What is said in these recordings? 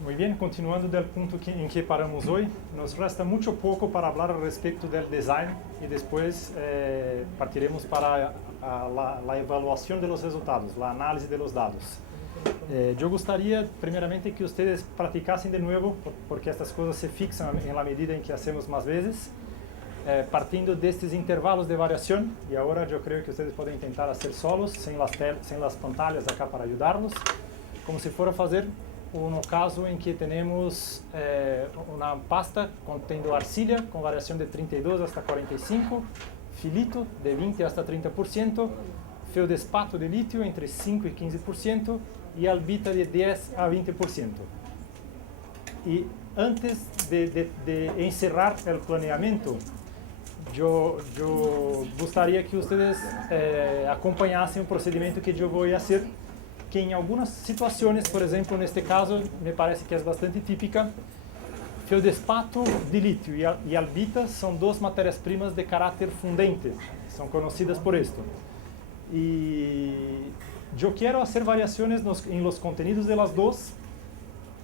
Muy bien, continuando del punto en que paramos hoy, nos resta mucho poco para hablar al respecto del design y después partiremos para la evaluación de los resultados, la análisis de los datos. Yo gustaría primeramente que ustedes practicasen de nuevo, porque estas cosas se fixan en la medida en que hacemos más veces, partindo de estos intervalos de variación, y ahora yo creo que ustedes pueden intentar hacer solos, sin las pantallas acá para ayudarlos, como si fuera a hacer un caso en que tenemos una pasta conteniendo arcilla con variación de 32 hasta 45, filito de 20 hasta 30%, feldespato de litio entre 5 y 15% y albita de 10 a 20%. Y antes de encerrar el planeamiento, yo gustaría que ustedes acompañasen un procedimiento que yo voy a hacer, que en algunas situaciones, por ejemplo, en este caso, me parece que es bastante típica. Feldespato de litio y albita son dos materias primas de carácter fundente, son conocidas por esto. Y yo quiero hacer variaciones en los contenidos de las dos,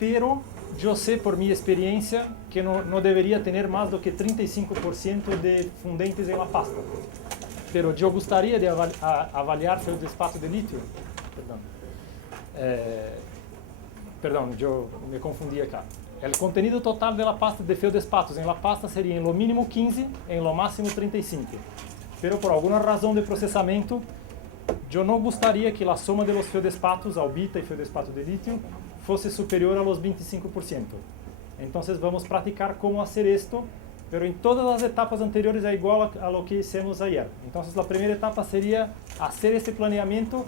pero yo sé por mi experiencia que no debería tener más de que 35% de fundentes en la pasta. Pero yo gustaría de avaliar feldespato de litio. Perdón, yo me confundí acá. El contenido total de la pasta de feldespatos en la pasta sería en lo mínimo 15, en lo máximo 35. Pero por alguna razón de procesamiento, yo no gustaría que la suma de los feldespatos, albita y feldespato de litio, fuese superior a los 25%. Entonces vamos a practicar cómo hacer esto, pero en todas las etapas anteriores es igual a lo que hicimos ayer. Entonces la primera etapa sería hacer este planeamiento,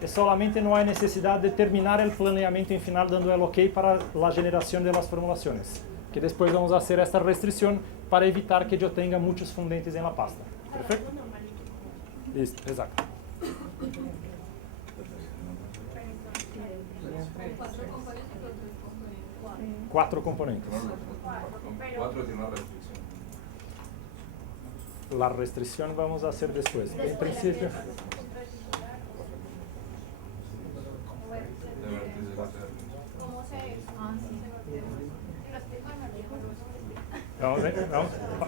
y solamente no hay necesidad de terminar el planeamiento en final dando el OK para la generación de las formulaciones, que después vamos a hacer esta restricción para evitar que yo tenga muchos fundentes en la pasta. ¿Perfecto? Listo, exacto. Cuatro componentes. Cuatro tiene una restricción. La restricción vamos a hacer después. En principio...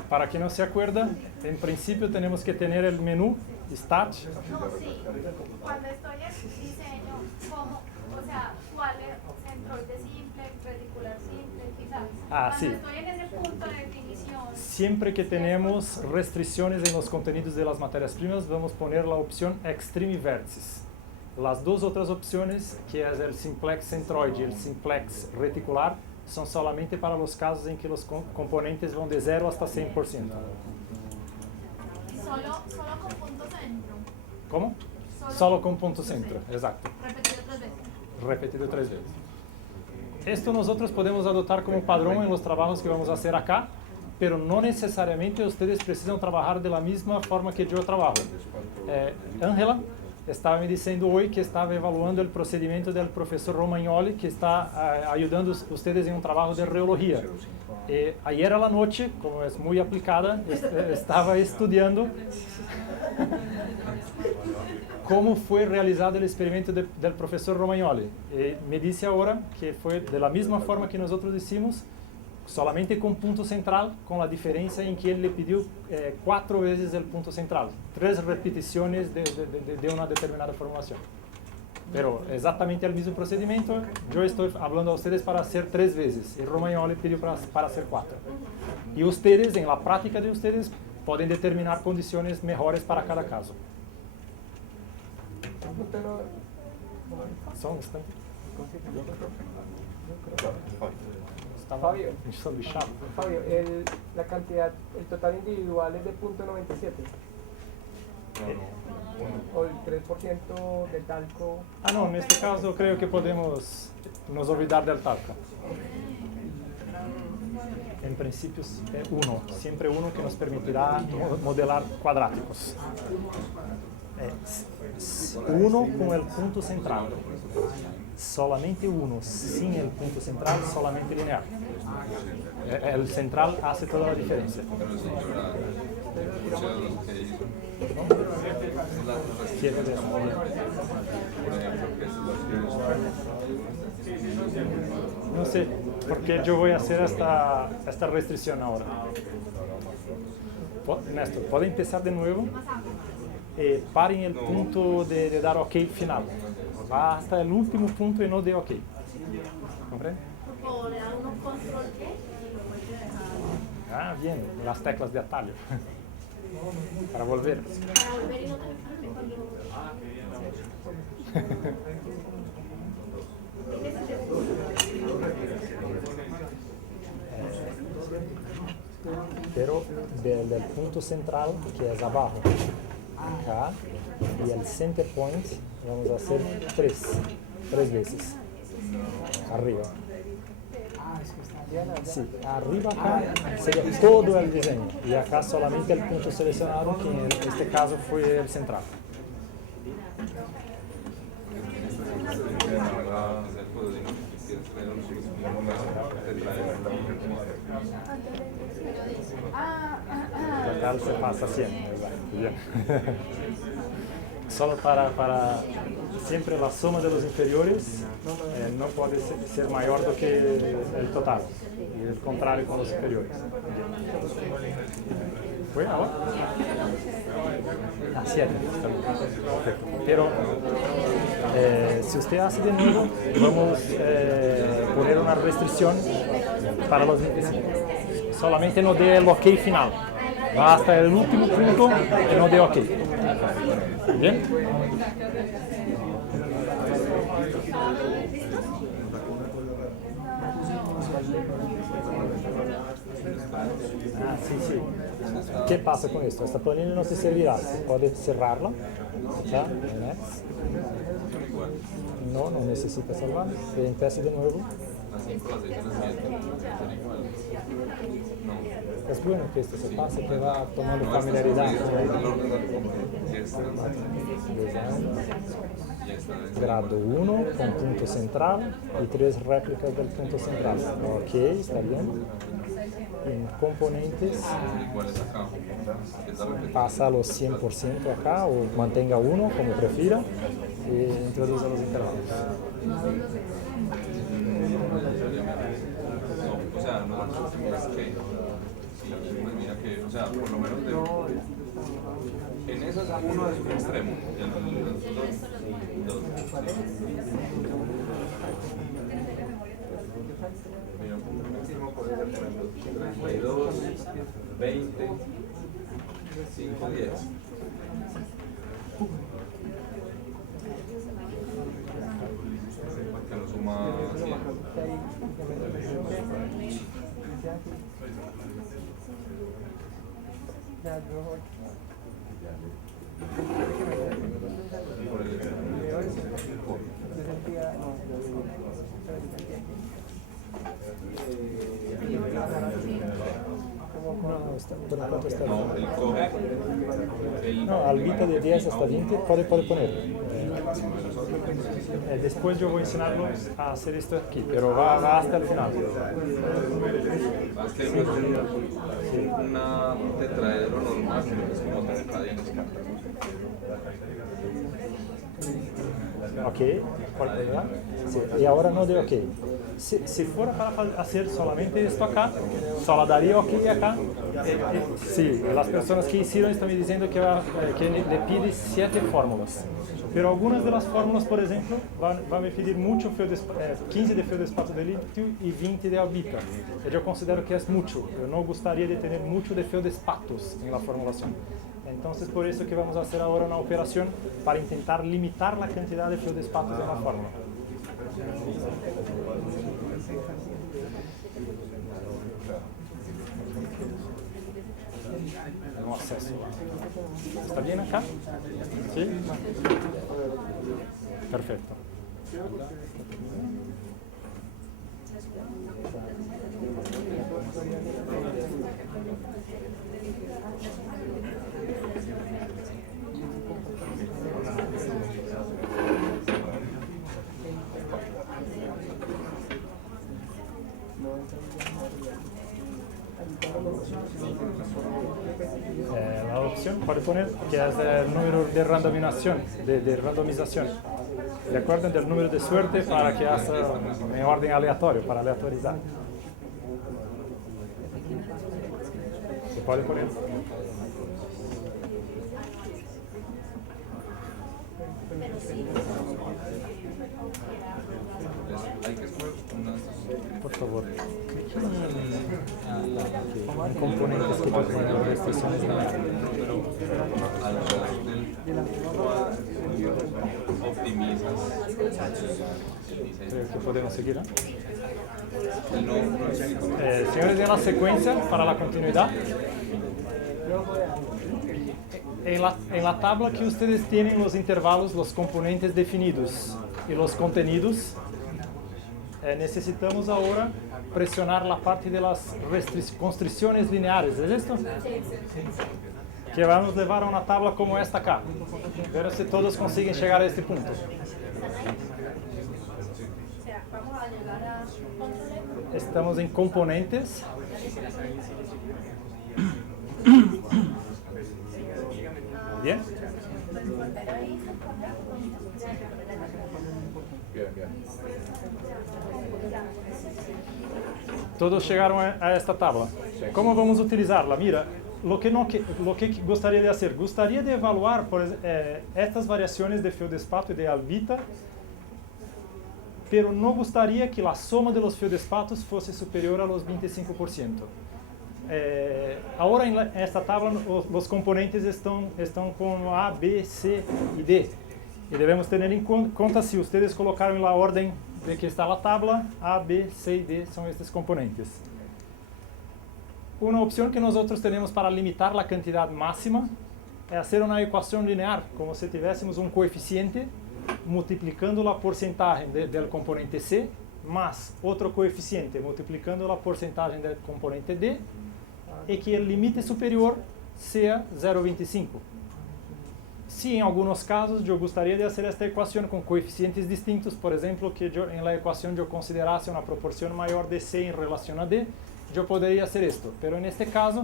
Para quien no se acuerda, en principio tenemos que tener el menú Start. No, sí. Cuando estoy en diseño, ¿cómo? O sea, ¿cuál es centroide simple, reticular simple, quizás? Cuando Sí. estoy en ese punto de definición. Siempre que tenemos restricciones en los contenidos de las materias primas, vamos a poner la opción Extreme Vértices. Las dos otras opciones, que es el simplex centroide y el simplex reticular, son solamente para los casos en que los componentes van de 0 hasta 100%. Solo con punto centro. ¿Cómo? Solo con punto centro, exacto. Repetido 3 veces. Repetido 3 veces. Esto nosotros podemos adoptar como padrón en los trabajos que vamos a hacer acá, pero no necesariamente ustedes precisan trabajar de la misma forma que yo trabajo. Ángela estaba me diciendo hoy que estaba evaluando el procedimiento del profesor Romagnoli, que está ayudando a ustedes en un trabajo de reología. Ayer a la noche, como es muy aplicada, estaba estudiando cómo fue realizado el experimento del profesor Romagnoli. Me dice ahora que fue de la misma forma que nosotros hicimos, solamente con punto central, con la diferencia en que él le pidió 4 veces el punto central, 3 repeticiones de una determinada formulación. Pero exactamente el mismo procedimiento, yo estoy hablando a ustedes para hacer 3 veces, y Romagnoli pidió para hacer 4. Y ustedes, en la práctica de ustedes, pueden determinar condiciones mejores para cada caso. Só um instante. Fabio, Bichado. Fabio, la cantidad, el total individual es de .97 o el 3% del talco. No, en este caso creo que podemos nos olvidar del talco. En principio es 1, siempre 1 que nos permitirá modelar cuadráticos. 1 con el punto central. Solamente 1, sin el punto central, solamente lineal. El central hace toda la diferencia. Siete veces. Por ejemplo, que es No sé por qué yo voy a hacer esta restricción ahora. Néstor, ¿puede empezar de nuevo? Paren el punto de dar OK final. Va hasta el último punto y no de OK. ¿Comprende? O le da unos control E y lo vuelve a dejar. Ah, bien, las teclas de atalho. Para volver. Para volver y no tener que cuando... Pero del punto central, que es abajo, acá, y el center point, vamos a hacer tres veces. Arriba. Sí, arriba acá sería todo el diseño, y acá solamente el punto seleccionado, que en este caso fue el central. Total se pasa siempre. Bien. Solo para siempre la suma de los inferiores no puede ser mayor do que el total, y el contrario con los superiores. ¿Fue ahora? Ah, 7. Perfecto. Pero si usted hace de nuevo, vamos a poner una restricción para los 25. Solamente no dé el OK final. Va hasta el último punto y no dé OK. ¿Bien? Ah, sí. ¿Qué pasa con esto? Esta planilla no se servirá. Puede cerrarla. ¿Ya? No necesita salvarla. Empieza de nuevo. Es bueno que esto se pase, que va tomando familiaridad. Grado 1 con punto central y 3 réplicas del punto central. OK, está bien. En componentes, pasa a los 100% acá, o mantenga 1 como prefiera, y introduce los intervalos. O sea, no, es que, sí, pues mira que, o sea, por lo menos en eso es uno de sus extremos, dos. Mira, un máximo puede ser, por ejemplo, 32, 20, 5, 10. Que lo suma 100. No, el coge. No, albita de 10 hasta 20 puede poner. Después yo voy a enseñarlos a hacer esto aquí, pero va hasta el final. Hasta un tetraedro normal, es como 3 cadenas. OK, ¿verdad? Sí, y ahora no de OK. Si fuera para hacer solamente esto acá, solo daría OK acá. Sí, las personas que hicieron están me diciendo que le pide 7 fórmulas. Pero algunas de las fórmulas, por ejemplo, van a pedir mucho 15 de feldespato de litio y 20 de albita. Yo considero que es mucho. Yo no gustaría de tener mucho de feldespatos en la formulación. Entonces, por eso que vamos a hacer ahora una operación para intentar limitar la cantidad de feldespatos en la fórmula. No acceso. ¿Está bien acá? ¿Sí? Perfecto. La opción puede poner que es el número de randomización, de randomización. de acuerdo del número de suerte para que haga en orden aleatorio, para aleatorizar. ¿Se puede poner? Hay que escoger unas Por favor. Componentes que contienen restricciones lineares. alrededor del cual optimizas el diseño. Creo que podemos seguir, ¿no? No, Señores, de la secuencia para la continuidad. En la tabla que ustedes tienen los intervalos, los componentes definidos y los contenidos, necesitamos ahora presionar la parte de las constricciones lineares. ¿Es esto? Que vamos a llevar a una tabla como esta acá. Ver si todos consiguen llegar a este punto. Estamos en componentes. Bien. Todos llegaron a esta tabla. ¿Cómo vamos a utilizarla? Mira, lo que gostaria de hacer, gostaria de evaluar estas variaciones de feldespato y de albita, pero no gustaría que la soma de los feldespatos fuese superior a los 25%. Ahora en esta tabla los componentes están con A, B, C y D. Y debemos tener en cuenta si ustedes colocaron en la orden de que está la tabla, A, B, C y D son estos componentes. Una opción que nosotros tenemos para limitar la cantidad máxima es hacer una ecuación lineal, como si tuviésemos un coeficiente multiplicando la porcentaje del componente C más otro coeficiente multiplicando la porcentaje del componente D y que el límite superior sea 0,25. Si en algunos casos yo gustaría de hacer esta ecuación con coeficientes distintos, por ejemplo, que yo en la ecuación yo considerase una proporción mayor de C en relación a D, yo podría hacer esto. Pero en este caso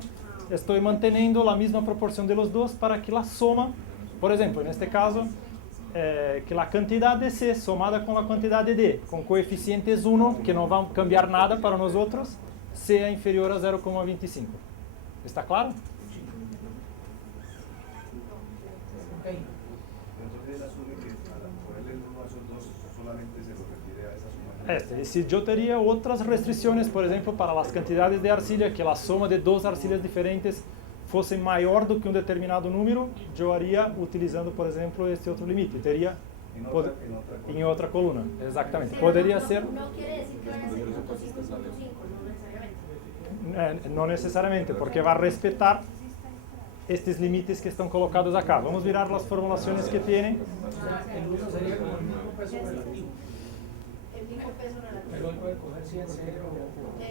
estoy manteniendo la misma proporción de los dos para que la suma, por ejemplo, en este caso, que la cantidad de C somada con la cantidad de D, con coeficientes 1, que no van a cambiar nada para nosotros, sea inferior a 0,25. ¿Está claro? Entonces él asume que al ponerle el 1 a esos dos solamente se refiere a esa suma. Y si yo tenía otras restricciones, por ejemplo, para las cantidades de arcilla, que la suma de dos arcillas diferentes fosse mayor do que un determinado número, yo haría utilizando, por ejemplo, este otro límite. Tería en otra columna. Exactamente. Pero Podría no, ser... No quiere decir que van a ser 1,5, no necesariamente. No necesariamente, porque va a respetar estos límites que están colocados acá. Vamos a mirar las formulaciones que tienen. El uso sería como el mismo peso relativo. El mismo peso relativo. Pero él puede coger 100, 0.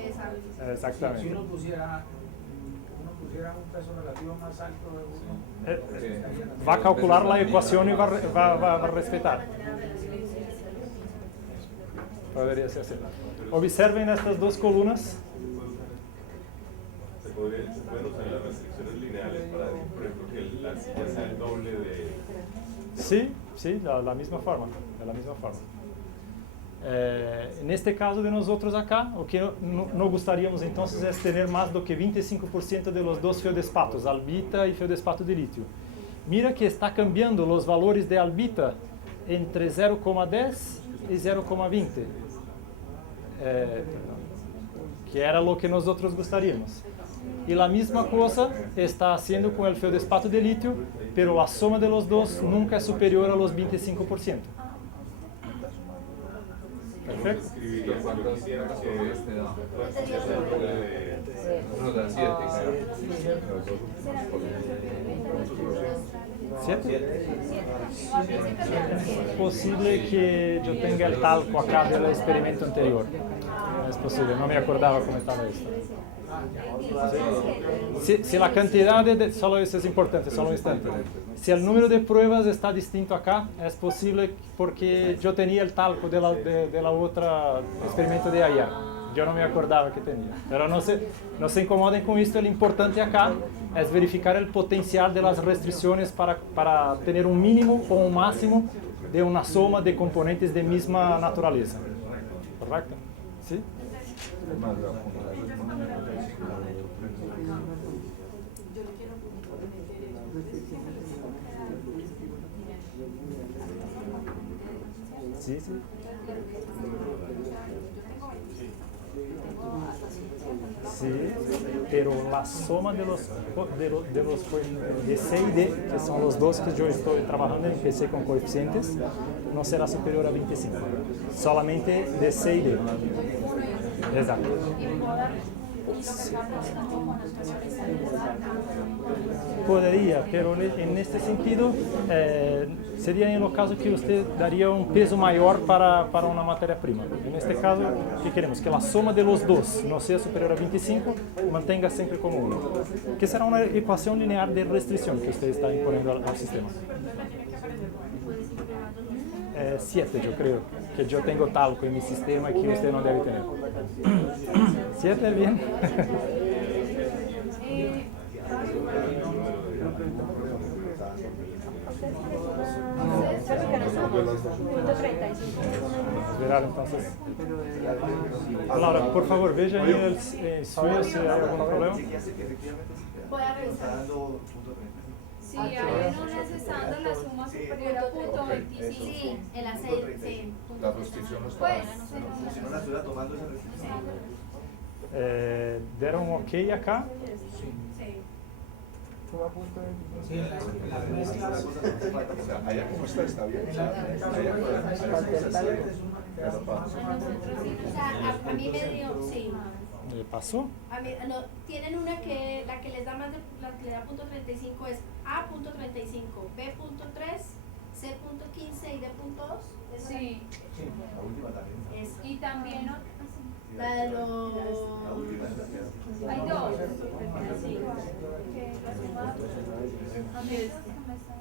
Exacto. Exactamente. Si uno pusiera un peso relativo más alto de uno, Va a calcular la ecuación y va a respetar. Podría ser así. Observen estas dos columnas. Se pueden usar las restricciones lineales para, por ejemplo, que la arcilla sea el doble de... Sí, de la misma forma. En este caso de nosotros acá, o que no gustaríamos entonces es tener más do que 25% de los dos feldespatos, albita y feldespato de litio. Mira que está cambiando los valores de albita entre 0,10 y 0,20, que era lo que nosotros gustaríamos. Y la misma cosa está haciendo con el feldespato de litio, pero la suma de los dos nunca es superior a los 25%. Perfecto. Escribiría si yo quisiera que este da. la arcilla sea el doble de... No, da 7, ¿Siete? Es posible que yo tenga el talco acá del experimento anterior. Es posible, no me acordaba cómo estaba esto. Si la cantidad solo eso es importante, solo un instante. Si el número de pruebas está distinto acá, es posible porque yo tenía el talco de la otra experimento de ayer. Yo no me acordaba que tenía. Pero no se incomoden con esto, lo importante acá es verificar el potencial de las restricciones para tener un mínimo o un máximo de una suma de componentes de misma naturaleza. ¿Correcto? ¿Sí? Sí, sí. Sí, pero la suma de los de C y D, que son los dos que yo estoy trabajando en PC con coeficientes, no será superior a 25. Solamente de C y D. Exacto. Podría, pero en este sentido sería en el caso que usted daría un peso mayor para una materia prima. En este caso, ¿qué queremos? Que la suma de los dos no sea superior a 25, mantenga siempre como 1. Que será una ecuación lineal de restricción que usted está imponiendo al sistema. 7 yo creo, que yo tengo talco en mi sistema que usted no debe tener. 7 bien. Esperar entonces. Laura, por favor, veja en el suyo si hay algún problema. Voy a revisar. Sí, hay unas estando la suma superior a punto 25. Sí, en la C. La restricción no está. Pues, Si no la estuviera tomando esa restricción. ¿Deron ok acá? Suma punto 25. Sí, en las mezclas. O sea, allá como está bien. En la Está bien. O sea, a mí me dio, sí. ¿Pasó? A mí, no, tienen una que la que les da más de la que le da punto 35 es A.35, B.3, C.15 y D.2. Sí, La última también. Es, y también la de los La última es la que hay dos. sí, que la suma a mí lo que me está